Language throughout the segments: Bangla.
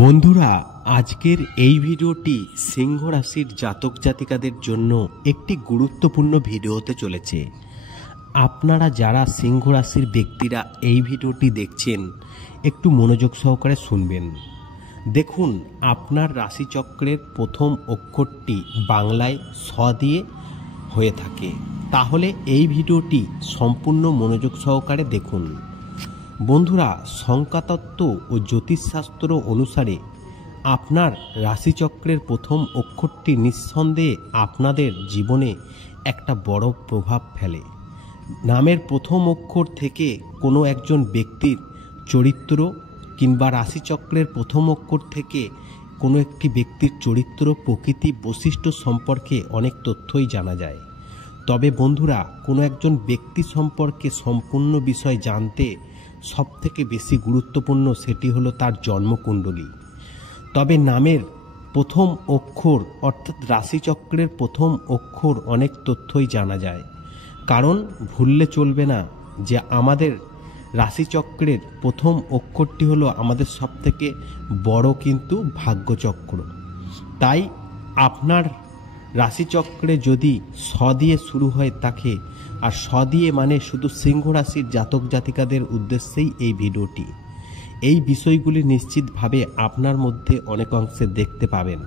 বন্ধুরা, আজকের এই ভিডিওটি সিংহ রাশির জাতক জাতিকাদের জন্য একটি গুরুত্বপূর্ণ ভিডিও হতে চলেছে। আপনারা যারা সিংহ রাশির ব্যক্তিরা এই ভিডিওটি দেখছেন, একটু মনোযোগ সহকারে শুনবেন। দেখুন, আপনার রাশিচক্রের প্রথম অক্ষরটি বাংলায় স দিয়ে হয়ে থাকে, তাহলে এই ভিডিওটি সম্পূর্ণ মনোযোগ সহকারে দেখুন। বন্ধুরা, সংখ্যাতত্ত্ব ও জ্যোতিষশাস্ত্র অনুসারে আপনার রাশিচক্রের প্রথম অক্ষরটি নিঃসন্দেহে আপনাদের জীবনে একটা বড় প্রভাব ফেলে। নামের প্রথম অক্ষর থেকে কোনো একজন ব্যক্তির চরিত্র কিংবা রাশিচক্রের প্রথম অক্ষর থেকে কোনো একটি ব্যক্তির চরিত্র, প্রকৃতি, বৈশিষ্ট্য সম্পর্কে অনেক তথ্যই জানা যায়। তবে বন্ধুরা, কোনো একজন ব্যক্তি সম্পর্কে সম্পূর্ণ বিষয় জানতে সবথেকে বেশি গুরুত্বপূর্ণ সেটি হলো তার জন্মকুণ্ডলী। তবে নামের প্রথম অক্ষর অর্থাৎ রাশিচক্রের প্রথম অক্ষর অনেক তথ্যই জানা যায়, কারণ ভুললে চলবে না যে আমাদের রাশিচক্রের প্রথম অক্ষরটি হলো আমাদের সবথেকে বড় কিন্তু ভাগ্যচক্র। তাই আপনার রাশিচক্রে যদি স দিয়ে শুরু হয়ে থাকে, আর স দিয়ে মানে শুধু সিংহ রাশির জাতক জাতিকাদের উদ্দেশ্যেই এই ভিডিওটি, এই বিষয়গুলি নিশ্চিতভাবে আপনার মধ্যে অনেক অংশে দেখতে পাবেন।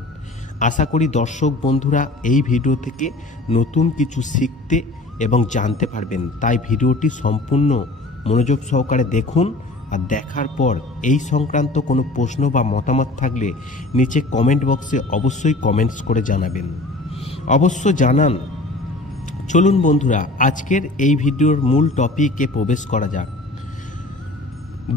আশা করি দর্শক বন্ধুরা এই ভিডিও থেকে নতুন কিছু শিখতে এবং জানতে পারবেন। তাই ভিডিওটি সম্পূর্ণ মনোযোগ সহকারে দেখুন, আর দেখার পর এই সংক্রান্ত কোনো প্রশ্ন বা মতামত থাকলে নিচে কমেন্ট বক্সে অবশ্যই কমেন্টস করে জানাবেন। অবশ্য জানান। চলুন বন্ধুরা, আজকের এই ভিডিওর মূল টপিকে প্রবেশ করা যাক।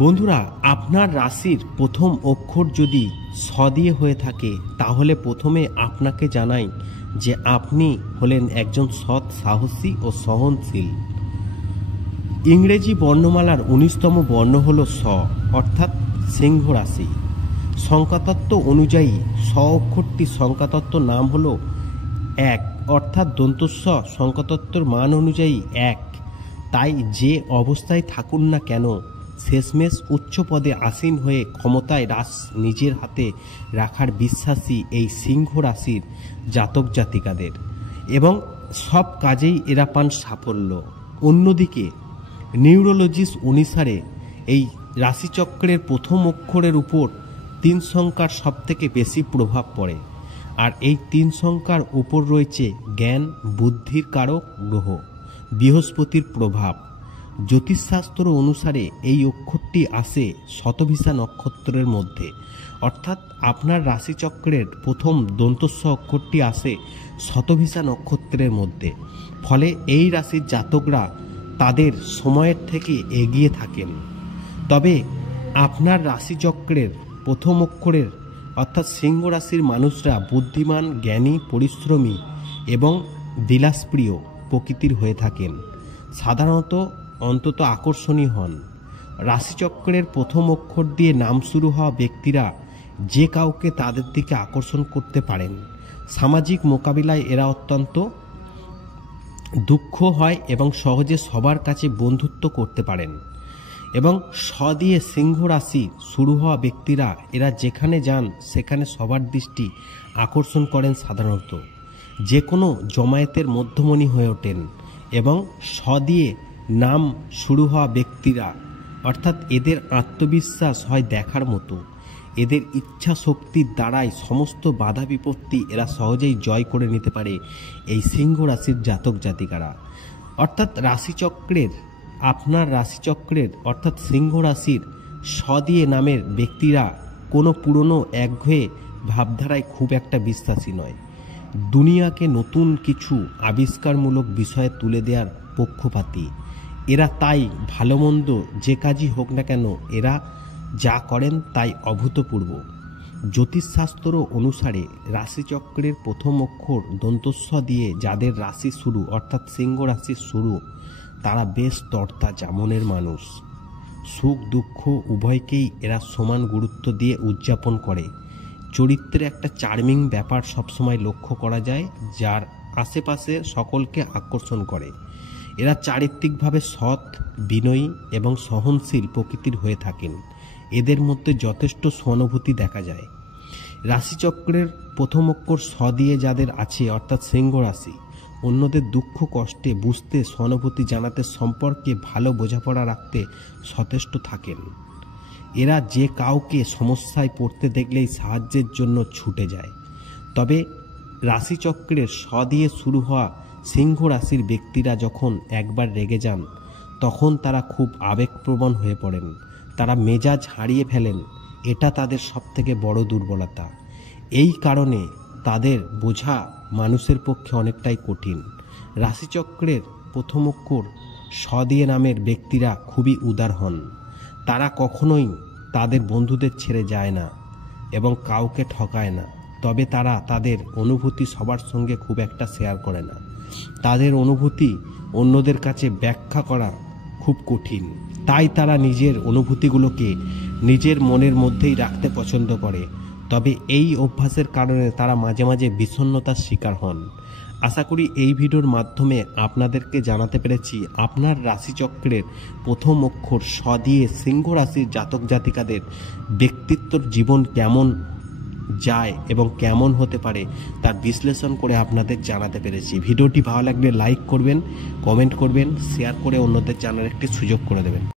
বন্ধুরা, আপনার রাশির প্রথম অক্ষর যদি স দিয়ে হয়ে থাকে, তাহলে প্রথমে আপনাকে জানাই যে আপনি হলেন একজন সৎ, সাহসী ও সহনশীল। ইংরেজি বর্ণমালার 19তম বর্ণ হল স, অর্থাৎ সিংহ রাশি। সংখ্যাতত্ত্ব অনুযায়ী স অক্ষরটি সংখ্যাতত্ত্ব নাম হল 1, অর্থাৎ দন্তস্ব সংখ্যাতত্ত্বর মান অনুযায়ী 1। তাই যে অবস্থায় থাকুন না কেন, শেষমেশ উচ্চ পদে আসীন হয়ে ক্ষমতায় রাস নিজের হাতে রাখার বিশ্বাসী এই সিংহ রাশির জাতক জাতিকাদের, এবং সব কাজেই এরা পান সাফল্য। অন্যদিকে নিউরোলজিস্ট অনুসারে এই রাশিচক্রের প্রথম অক্ষরের উপর 3 সংখ্যার সবথেকে বেশি প্রভাব পড়ে, আর এই 3 সংখ্যার উপর রয়েছে জ্ঞান বুদ্ধির কারক গ্রহ বৃহস্পতির প্রভাব। জ্যোতিষশাস্ত্র অনুসারে এই অক্ষরটি আসে শতভিষা নক্ষত্রের মধ্যে, অর্থাৎ আপনার রাশিচক্রের প্রথম দন্তস্ব অক্ষরটি আসে শতভিষা নক্ষত্রের মধ্যে। ফলে এই রাশির জাতকরা তাদের সময়ের থেকে এগিয়ে থাকেন। তবে আপনার রাশিচক্রের প্রথম অক্ষরের অর্থাৎ সিংহ রাশির মানুষরা বুদ্ধিমান, জ্ঞানী, পরিশ্রমী এবং বিলাসপ্রিয় প্রকৃতির হয়ে থাকেন। সাধারণত অন্তত আকর্ষণীয় হন। রাশিচক্রের প্রথম অক্ষর দিয়ে নাম শুরু হওয়া ব্যক্তিরা যে কাউকে তাদের দিকে আকর্ষণ করতে পারেন। সামাজিক মোকাবিলায় এরা অত্যন্ত দক্ষ হয় এবং সহজে সবার কাছে বন্ধুত্ব করতে পারেন। এবং স দিয়ে সিংহ রাশি শুরু হওয়া ব্যক্তিরা এরা যেখানে যান সেখানে সবার দৃষ্টি আকর্ষণ করেন। সাধারণত যে কোনো জমায়েতের মধ্যমণি হয়ে ওঠেন। এবং স দিয়ে নাম শুরু হওয়া ব্যক্তিরা অর্থাৎ এদের আত্মবিশ্বাস হয় দেখার মতো। এদের ইচ্ছা শক্তির দ্বারাই সমস্ত বাধা বিপত্তি এরা সহজেই জয় করে নিতে পারে এই সিংহ রাশির জাতক জাতিকারা। অর্থাৎ রাশিচক্রের আপনার রাশিচক্রের অর্থাৎ সিংহ রাশির স দিয়ে নামের ব্যক্তিরা কোনো পুরনো একঘেয়ে ভাবধারায় খুব একটা বিশ্বাসী নয়। দুনিয়াকে নতুন কিছু আবিষ্কারমূলক বিষয়ে তুলে দেওয়ার পক্ষপাতী এরা। তাই ভালো মন্দ যে কাজই হোক না কেন এরা যা করেন তাই অভূতপূর্ব। জ্যোতিষশাস্ত্র অনুসারে রাশিচক্রের প্রথম অক্ষর দন্তস্ব দিয়ে যাদের রাশি শুরু অর্থাৎ সিংহ রাশির শুরু, তারা বেশ তর্তাজা মনের মানুষ। সুখ দুঃখ উভয়কেই এরা সমান গুরুত্ব দিয়ে উদযাপন করে। চরিত্রে একটা চার্মিং ব্যাপার সবসময় লক্ষ্য করা যায়, যার আশেপাশে সকলকে আকর্ষণ করে। এরা চারিত্রিকভাবে সৎ, বিনয়ী এবং সহনশীল প্রকৃতির হয়ে থাকেন। এদের মধ্যে যথেষ্ট সহানুভূতি দেখা যায়। রাশিচক্রের প্রথম অক্ষর স দিয়ে যাদের আছে অর্থাৎ সিংহ রাশি, অন্যদের দুঃখ কষ্টে বুঝতে, সহানুভূতি জানাতে, সম্পর্কে ভালো বোঝাপড়া রাখতে সচেষ্ট থাকেন। এরা যে কাউকে সমস্যায় পড়তে দেখলেই সাহায্যের জন্য ছুটে যায়। তবে রাশিচক্রের স দিয়ে শুরু হওয়া সিংহ রাশির ব্যক্তিরা যখন একবার রেগে যান তখন তারা খুব আবেগপ্রবণ হয়ে পড়েন, তারা মেজাজ হারিয়ে ফেলেন। এটা তাদের সবথেকে বড় দুর্বলতা। এই কারণে তাদের বোঝা মানুষের পক্ষে অনেকটাই কঠিন। রাশিচক্রের প্রথম অক্ষর স দিয়ে নামের ব্যক্তিরা খুবই উদার হন। তারা কখনোই তাদের বন্ধুদের ছেড়ে যায় না এবং কাউকে ঠকায় না। তবে তারা তাদের অনুভূতি সবার সঙ্গে খুব একটা শেয়ার করে না। তাদের অনুভূতি অন্যদের কাছে ব্যাখ্যা করা খুব কঠিন, তাই তারা নিজের অনুভূতিগুলোকে নিজের মনের মধ্যেই রাখতে পছন্দ করে। তবে এই অভ্যাসের কারণে তারা মাঝে মাঝে বিষণ্ণতার শিকার হন। আশা করি এই ভিডিওর মাধ্যমে আপনাদেরকে জানাতে পেরেছি আপনার রাশিচক্রের প্রথম অক্ষর স দিয়ে সিংহ রাশির জাতক জাতিকাদের ব্যক্তিত্বর জীবন কেমন যায় এবং কেমন হতে পারে তার বিশ্লেষণ করে আপনাদের জানাতে পেরেছি। ভিডিওটি ভালো লাগলে লাইক করবেন, কমেন্ট করবেন, শেয়ার করে অন্যদের জানার একটি সুযোগ করে দেবেন।